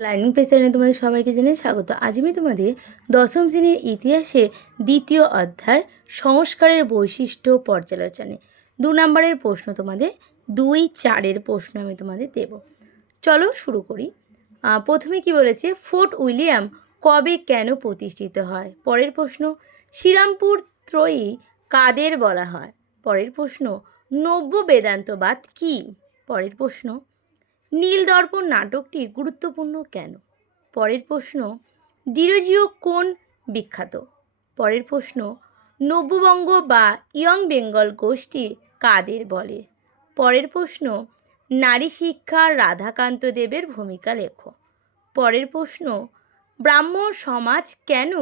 Learning page চ্যানেলে তোমাদের সবাইকে জানাই স্বাগত। আজ আমি তোমাদের দশম শ্রেণীর ইতিহাসে দ্বিতীয় অধ্যায় সংস্কারের বৈশিষ্ট্য পর্যালোচনায় 2 নম্বরের প্রশ্ন তোমাদের 2-4 প্রশ্ন আমি তোমাদের দেব। চলো শুরু করি। প্রথমে কি বলেছে, ফোর্ট উইলিয়াম কবে কেন প্রতিষ্ঠিত হয়? পরের প্রশ্ন, শ্রীরামপুর ত্রয়ী কাদের বলা হয়? পরের প্রশ্ন, নব্য বেদান্তবাদ কী? পরের প্রশ্ন, নীলদর্পণ নাটকটি গুরুত্বপূর্ণ কেন? পরের প্রশ্ন, ডিরোজিও কোন বিখ্যাত? পরের প্রশ্ন, নব্যবঙ্গ বা ইয়ং বেঙ্গল গোষ্ঠী কাদের বলে? পরের প্রশ্ন, নারী শিক্ষার রাধাকান্ত দেবের ভূমিকা লেখো। পরের প্রশ্ন, ব্রাহ্ম সমাজ কেন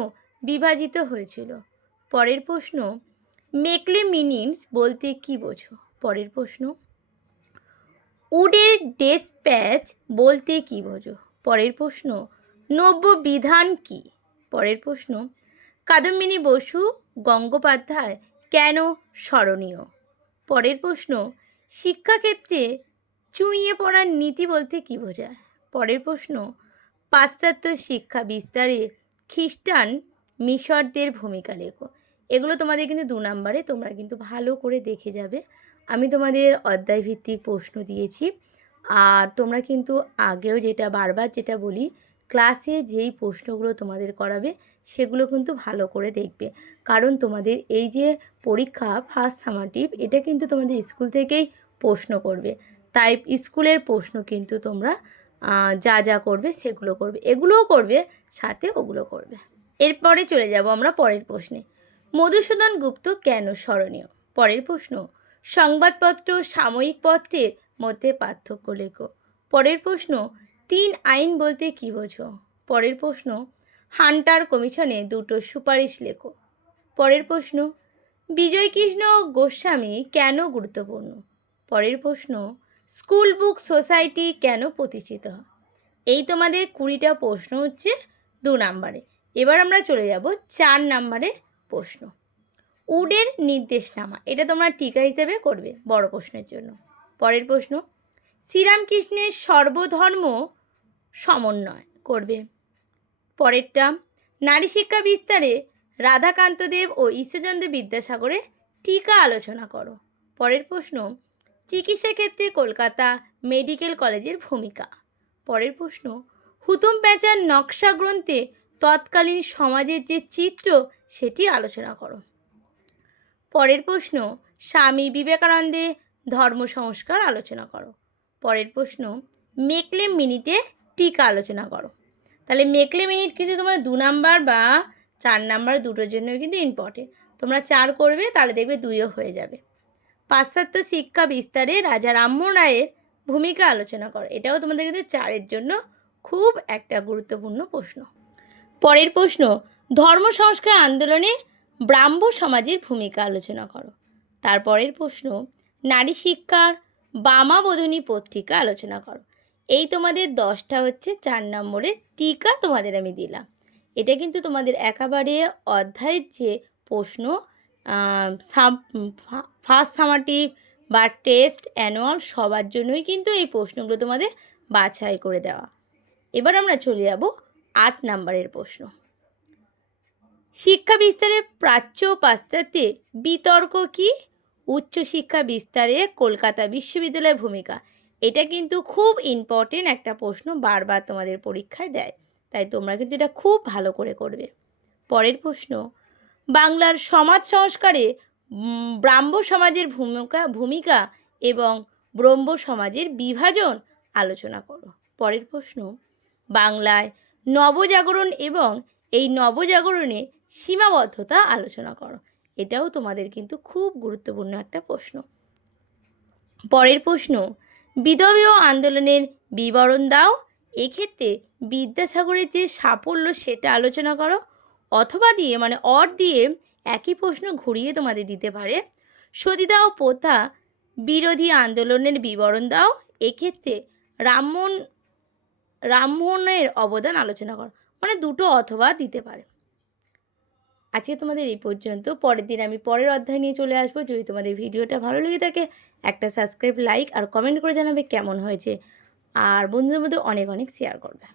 বিভাজিত হয়েছিল? পরের প্রশ্ন, মেকলে মিনিটস বলতে কী বোঝো? পরের প্রশ্ন, উডের ডেসপ্যাচ বলতে কী বোঝো? পরের প্রশ্ন, নব্য বিধান কী? পরের প্রশ্ন, কাদম্বিনী বসু গঙ্গোপাধ্যায় কেন স্মরণীয়? পরের প্রশ্ন, শিক্ষাক্ষেত্রে চুঁইয়ে পড়ার নীতি বলতে কী বোঝায়? পরের প্রশ্ন, পাশ্চাত্য শিক্ষা বিস্তারে খ্রিস্টান মিশরদের ভূমিকা লেখো। এগুলো তোমাদের কিন্তু 2 নম্বরে, তোমরা কিন্তু ভালো করে দেখে যাবে। আমি তোমাদের অধ্যায়ভিত্তিক প্রশ্ন দিয়েছি, আর তোমরা কিন্তু আগেও বারবার যেটা বলি, ক্লাসে যেই প্রশ্নগুলো তোমাদের করাবে সেগুলো কিন্তু ভালো করে দেখবে। কারণ তোমাদের এই যে পরীক্ষা ফার্স্ট সামাটিভ, এটা কিন্তু তোমাদের স্কুল থেকেই প্রশ্ন করবে। তাই স্কুলের প্রশ্ন কিন্তু তোমরা যা করবে সেগুলো করবে, এগুলোও করবে, সাথে ওগুলো করবে। এরপরে চলে যাব আমরা পরের প্রশ্নে। মধুসূদন গুপ্ত কেন স্মরণীয়? পরের প্রশ্ন, সংবাদপত্র সাময়িক পত্রের মধ্যে পার্থক্য লেখো। পরের প্রশ্ন, 3 আইন বলতে কী বোঝো? পরের প্রশ্ন, হান্টার কমিশনে 2টো সুপারিশ লেখো। পরের প্রশ্ন, বিজয়কৃষ্ণ গোস্বামী কেন গুরুত্বপূর্ণ? পরের প্রশ্ন, স্কুল বুক সোসাইটি কেন প্রতিষ্ঠিত হয়? এই তোমাদের 20টা প্রশ্ন হচ্ছে 2 নম্বরে। এবার আমরা চলে যাব 4 নম্বরে প্রশ্ন, উডের নির্দেশনামা। এটা তোমরা টিকা হিসেবে করবে বড় প্রশ্নের জন্য। পরের প্রশ্ন, শ্রীরামকৃষ্ণের সর্বধর্ম সমন্বয় করবে। পরেরটা, নারী শিক্ষা বিস্তারে রাধাকান্ত দেব ও ঈশ্বরচন্দ্র বিদ্যাসাগরের টিকা আলোচনা করো। পরের প্রশ্ন, চিকিৎসা ক্ষেত্রে কলকাতা মেডিকেল কলেজের ভূমিকা। পরের প্রশ্ন, হুতুম প্যাঁচার নকশা গ্রন্থে তৎকালীন সমাজের যে চিত্র সেটি আলোচনা করো। পরের প্রশ্ন, স্বামী বিবেকানন্দের ধর্ম সংস্কার আলোচনা করো। পরের প্রশ্ন, মেকলে মিনিটে টিকা আলোচনা করো। তাহলে মেকলে মিনিট কিন্তু তোমার 2 নাম্বার বা 4 নাম্বার দুটোর জন্য কিন্তু ইম্পর্টেন্ট। তোমরা 4 করবে, তাহলে দেখবে 2ও হয়ে যাবে। পাশ্চাত্য শিক্ষা বিস্তারে রাজা রামমোহন রায়ের ভূমিকা আলোচনা করো। এটাও তোমাদের কিন্তু 4-এর জন্য খুব একটা গুরুত্বপূর্ণ প্রশ্ন। পরের প্রশ্ন, ধর্ম সংস্কার আন্দোলনে ব্রাহ্ম সমাজের ভূমিকা আলোচনা করো। তারপরের প্রশ্ন, নারী শিক্ষার বামাবোধিনী পত্রিকা আলোচনা করো। এই তোমাদের 10টা হচ্ছে 4 নম্বরের টিকা তোমাদের আমি দিলাম। এটা কিন্তু তোমাদের একেবারে অধ্যায়ের যে প্রশ্ন ফার্স্ট সামাটিভ বা টেস্ট অ্যানুয়াল সবার জন্যই কিন্তু এই প্রশ্নগুলো তোমাদের বাছাই করে দেওয়া। এবার আমরা চলে যাব 8 নম্বরের প্রশ্ন, শিক্ষা বিস্তারে প্রাচ্য ও পাশ্চাত্যে বিতর্ক কি? উচ্চশিক্ষা বিস্তারে কলকাতা বিশ্ববিদ্যালয়ের ভূমিকা। এটা কিন্তু খুব ইম্পর্টেন্ট একটা প্রশ্ন, বারবার তোমাদের পরীক্ষায় দেয়, তাই তোমরা কিন্তু এটা খুব ভালো করে করবে। পরের প্রশ্ন, বাংলার সমাজ সংস্কারে ব্রাহ্ম সমাজের ভূমিকা এবং ব্রহ্ম সমাজের বিভাজন আলোচনা করো। পরের প্রশ্ন, বাংলায় নবজাগরণ এবং এই নবজাগরণে সীমাবদ্ধতা আলোচনা করো। এটাও তোমাদের কিন্তু খুব গুরুত্বপূর্ণ একটা প্রশ্ন। পরের প্রশ্ন, বিধবীয় আন্দোলনের বিবরণ দাও। এক্ষেত্রে বিদ্যাসাগরের যে সাফল্য সেটা আলোচনা করো, অথবা দিয়ে অর দিয়ে একই প্রশ্ন ঘুরিয়ে তোমাদের দিতে পারে, সতীদাহ প্রথা বিরোধী আন্দোলনের বিবরণ দাও। এক্ষেত্রে রামমোহনের অবদান আলোচনা করো। 2টো অথবা দিতে পারে। আজকে তোমাদের এই পর্যন্ত। পরের দিন আমি পরের অধ্যায় নিয়ে চলে আসবো। যদি তোমাদের ভিডিওটা ভালো লেগে থাকে একটা সাবস্ক্রাইব, লাইক আর কমেন্ট করে জানাবে কেমন হয়েছে, আর বন্ধুদের মধ্যে অনেক শেয়ার করবে।